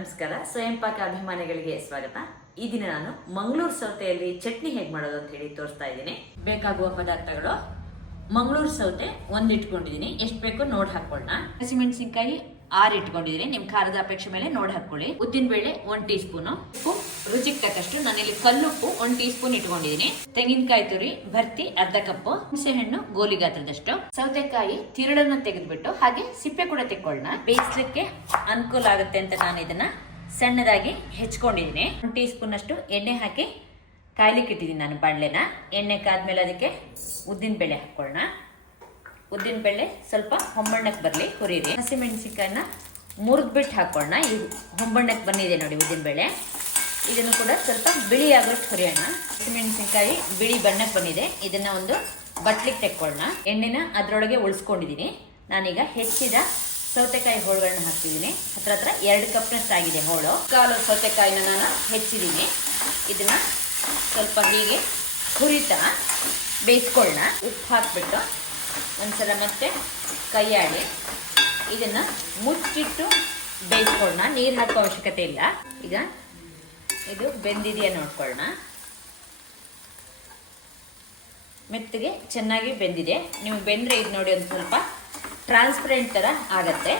ನಮಸ್ಕಾರ. ಸ್ವಯಂ ಪಾಕ ಅಭಿಮಾನಿಗಳಿಗೆ ಸ್ವಾಗತ. ಈ ದಿನ ನಾನು ಮಂಗಳೂರು ಸೌತೆಯಲ್ಲಿ ಚಟ್ನಿ ಹೇಗೆ ಮಾಡೋದು ಅಂತ ಹೇಳಿ ತೋರಿಸ್ತಾ ಇದ್ದೀನಿ. ಬೇಕಾಗುವ ಪದಾರ್ಥಗಳು: ಮಂಗಳೂರು ಸೌತೆ ಒಂದು ಇಟ್ಕೊಂಡಿದ್ದೀನಿ, ಎಷ್ಟು ಬೇಕೋ ನೋಡಿ ಹಾಕೊಳ್ಳೋಣ. ಹಸಿಮೆಣಸಿನಕಾಯಿ 6 ಇಟ್ಕೊಂಡಿದ್ದೀನಿ, ನಿಮ್ ಖಾರದ ಅಪೇಕ್ಷೆ ಮೇಲೆ ನೋಡಿ ಹಾಕೊಳ್ಳಿ. ಉದ್ದಿನ ಬೇಳೆ 1 ಟೀ ಸ್ಪೂನ್, ಉಪ್ಪು ರುಚಿಗೆ ತಕ್ಕಷ್ಟು, ನಾನಿಲ್ಲಿ ಕಲ್ಲುಪ್ಪು 1 ಟೀ ಸ್ಪೂನ್ ಇಟ್ಕೊಂಡಿದ್ದೀನಿ. ತೆಂಗಿನಕಾಯಿ ತುರಿ ಭರ್ತಿ ಅರ್ಧ ಕಪ್ಪು, ಹುಣಸೆ ಹಣ್ಣು ಗೋಲಿ ಗಾತ್ರದಷ್ಟು, ಸೌತೆಕಾಯಿ ತಿರುಳನ್ನು ತೆಗೆದ್ಬಿಟ್ಟು ಹಾಗೆ ಸಿಪ್ಪೆ ಕೂಡ ತೆಕ್ಕೊಳ್ಳೋಣ. ಬೇಯಿಸ್ಲಿಕ್ಕೆ ಅನುಕೂಲ ಆಗುತ್ತೆ ಅಂತ ನಾನು ಇದನ್ನ ಸಣ್ಣದಾಗಿ ಹೆಚ್ಕೊಂಡಿದ್ದೀನಿ. 1 ಟೀ ಸ್ಪೂನ್ ಅಷ್ಟು ಎಣ್ಣೆ ಹಾಕಿ ಕಾಯ್ಲಿಕ್ಕೆ ಇಟ್ಟಿದ್ದೀನಿ ನಾನು ಬಾಣಲೆನ. ಎಣ್ಣೆ ಕಾದ್ಮೇಲೆ ಅದಕ್ಕೆ ಉದ್ದಿನ ಬೇಳೆ ಹಾಕೊಳ್ಳೋಣ. ಉದ್ದಿನ ಬೇಳೆ ಸ್ವಲ್ಪ ಹೊಂಬಣ್ಣಕ್ಕೆ ಬರಲಿ, ಹುರಿರಿ. ಹಸಿಮೆಣಸಿನಕಾಯಿನ ಮುರಿದ್ಬಿಟ್ಟು ಹಾಕೊಳ್ಳೋಣ. ಈ ಹೊಂಬಣ್ಣಕ್ಕೆ ಬಂದಿದೆ ನೋಡಿ ಉದ್ದಿನ ಬೇಳೆ. ಇದನ್ನು ಕೂಡ ಸ್ವಲ್ಪ ಬಿಳಿ ಆಗೋಷ್ಟು ಹುರಿಯೋಣ. ಹಸಿಮೆಣಸಿನಕಾಯಿ ಬಿಳಿ ಬಣ್ಣಕ್ಕೆ ಬಂದಿದೆ, ಇದನ್ನ ಒಂದು ಬಟ್ಲಿಗೆ ತೆಕ್ಕೊಳ್ಳೋಣ. ಎಣ್ಣೆನ ಅದರೊಳಗೆ ಉಳಿಸ್ಕೊಂಡಿದ್ದೀನಿ. ನಾನೀಗ ಹೆಚ್ಚಿದ ಸೌತೆಕಾಯಿ ಹೋಳುಗಳನ್ನ ಹಾಕ್ತಿದ್ದೀನಿ. ಹತ್ರ 2 ಕಪ್ನಷ್ಟು ಆಗಿದೆ ಹೋಳು. ಕಾಲು ಸೌತೆಕಾಯಿನ ನಾನು ಹೆಚ್ಚಿದ್ದೀನಿ. ಇದನ್ನ ಸ್ವಲ್ಪ ಹೀಗೆ ಹುರಿತಾ ಬೇಯಿಸ್ಕೊಳ್ಳೋಣ. ಉಪ್ಪು ಹಾಕ್ಬಿಟ್ಟು ಒಂದ್ಸಲ ಮತ್ತೆ ಕೈಯಾಡಿ ಇದನ್ನ ಮುಚ್ಚಿಟ್ಟು ಬೇಯಿಸ್ಕೊಳ್ಳೋಣ. ನೀರು ಹಾಕೋ ಅವಶ್ಯಕತೆ ಇಲ್ಲ. ಈಗ ಇದು ಬೆಂದಿದೆಯಾ ನೋಡ್ಕೊಳ್ಳೋಣ. ಮೆತ್ತಗೆ ಚೆನ್ನಾಗಿ ಬೆಂದಿದೆ. ನೀವು ಬೆಂದರೆ ಇದು ನೋಡಿ ಒಂದು ಸ್ವಲ್ಪ ಟ್ರಾನ್ಸ್ಪರೆಂಟ್ ಥರ ಆಗತ್ತೆ.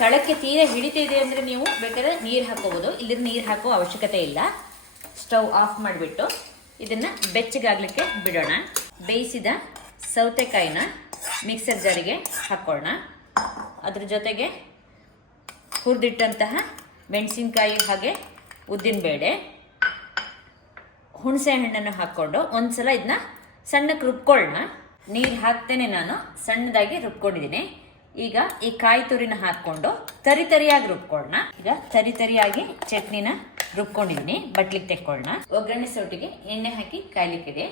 ತಳಕ್ಕೆ ತೀರ ಹಿಡಿತಿದೆ ಅಂದರೆ ನೀವು ಬೇಕಾದ್ರೆ ನೀರು ಹಾಕೋಬೋದು, ಇಲ್ಲಿಂದ ನೀರು ಹಾಕೋ ಅವಶ್ಯಕತೆ ಇಲ್ಲ. ಸ್ಟವ್ ಆಫ್ ಮಾಡಿಬಿಟ್ಟು ಇದನ್ನ ಬೆಚ್ಚಗಾಗಲಿಕ್ಕೆ ಬಿಡೋಣ. ಬೇಯಿಸಿದ ಸೌತೆಕಾಯಿನ ಮಿಕ್ಸರ್ ಜಾರಿಗೆ ಹಾಕೊಳ್ಳೋಣ. ಅದ್ರ ಜೊತೆಗೆ ಹುರಿದಿಟ್ಟಂತಹ ಮೆಣಸಿನ್ಕಾಯಿ ಹಾಗೆ ಉದ್ದಿನಬೇಳೆ, ಹುಣಸೆ ಹಣ್ಣನ್ನು ಹಾಕ್ಕೊಂಡು ಒಂದ್ಸಲ ಇದನ್ನ ಸಣ್ಣಕ್ಕೆ ರುಬ್ಕೊಳ್ಳೋಣ. ನೀರು ಹಾಕ್ತೇನೆ ನಾನು ಸಣ್ಣದಾಗಿ ರುಬ್ಕೊಂಡಿದ್ದೀನಿ. ಈಗ ಈ ಕಾಯಿ ತುರಿನ ಹಾಕ್ಕೊಂಡು ತರಿಯಾಗಿ ರುಬ್ಕೊಳ್ಳೋಣ. ಈಗ ತರಿಯಾಗಿ ಚಟ್ನಿನ ರುಬ್ಕೊಂಡಿದ್ದೀನಿ, ಬಟ್ಲಿಗೆ ತೆಕ್ಕೊಳ್ಳೋಣ. ಒಗ್ಗರಣೆ ಸೌಟಿಗೆ ಎಣ್ಣೆ ಹಾಕಿ ಕಾಯ್ಲಿಕ್ಕಿದೆ.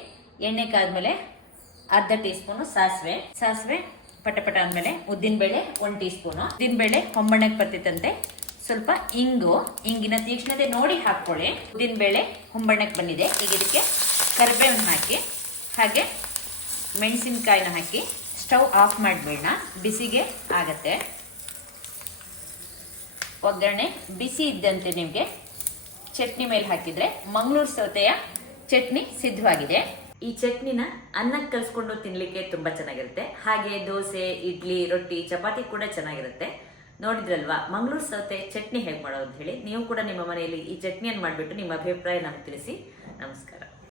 ಎಣ್ಣೆ ಕಾದ್ಮೇಲೆ ಅರ್ಧ ಟೀ ಸ್ಪೂನು ಸಾಸಿವೆ ಪಟಪಟ ಅಂದಮೇಲೆ ಉದ್ದಿನಬೇಳೆ 1 ಟೀ ಸ್ಪೂನು. ಉದ್ದಿನಬೇಳೆ ಹೊಂಬಣ್ಣಕ್ಕೆ ಬರ್ತಿತ್ತಂತೆ. ಸ್ವಲ್ಪ ಇಂಗಿನ ತೀಕ್ಷ್ಣತೆ ನೋಡಿ ಹಾಕ್ಕೊಳ್ಳಿ. ಉದ್ದಿನಬೇಳೆ ಹೊಂಬಣ್ಣಕ್ಕೆ ಬಂದಿದೆ. ಈಗ ಇದಕ್ಕೆ ಕರಿಬೇವನ್ನ ಹಾಕಿ ಹಾಗೆ ಮೆಣಸಿನಕಾಯಿನ ಹಾಕಿ ಸ್ಟವ್ ಆಫ್ ಮಾಡಬೇಡ, ಬಿಸಿಗೆ ಆಗತ್ತೆ. ಒಗ್ಗರಣೆ ಬಿಸಿ ಇದ್ದಂತೆ ನಿಮಗೆ ಚಟ್ನಿ ಮೇಲೆ ಹಾಕಿದ್ರೆ ಮಂಗಳೂರು ಸೌತೆಯ ಚಟ್ನಿ ಸಿದ್ಧವಾಗಿದೆ. ಈ ಚಟ್ನಿನ ಅನ್ನಕ್ಕೆ ಕಲಿಸ್ಕೊಂಡು ತಿನ್ಲಿಕ್ಕೆ ತುಂಬಾ ಚೆನ್ನಾಗಿರುತ್ತೆ. ಹಾಗೆ ದೋಸೆ, ಇಡ್ಲಿ, ರೊಟ್ಟಿ, ಚಪಾತಿ ಕೂಡ ಚೆನ್ನಾಗಿರುತ್ತೆ. ನೋಡಿದ್ರಲ್ವಾ ಮಂಗಳೂರು ಸೌತೆ ಚಟ್ನಿ ಹೇಗೆ ಮಾಡೋದು ಅಂತ ಹೇಳಿ. ನೀವು ಕೂಡ ನಿಮ್ಮ ಮನೆಯಲ್ಲಿ ಈ ಚಟ್ನಿಯನ್ನು ಮಾಡಿಬಿಟ್ಟು ನಿಮ್ಮ ಅಭಿಪ್ರಾಯ ನಮ್ಗೆ ತಿಳಿಸಿ. ನಮಸ್ಕಾರ.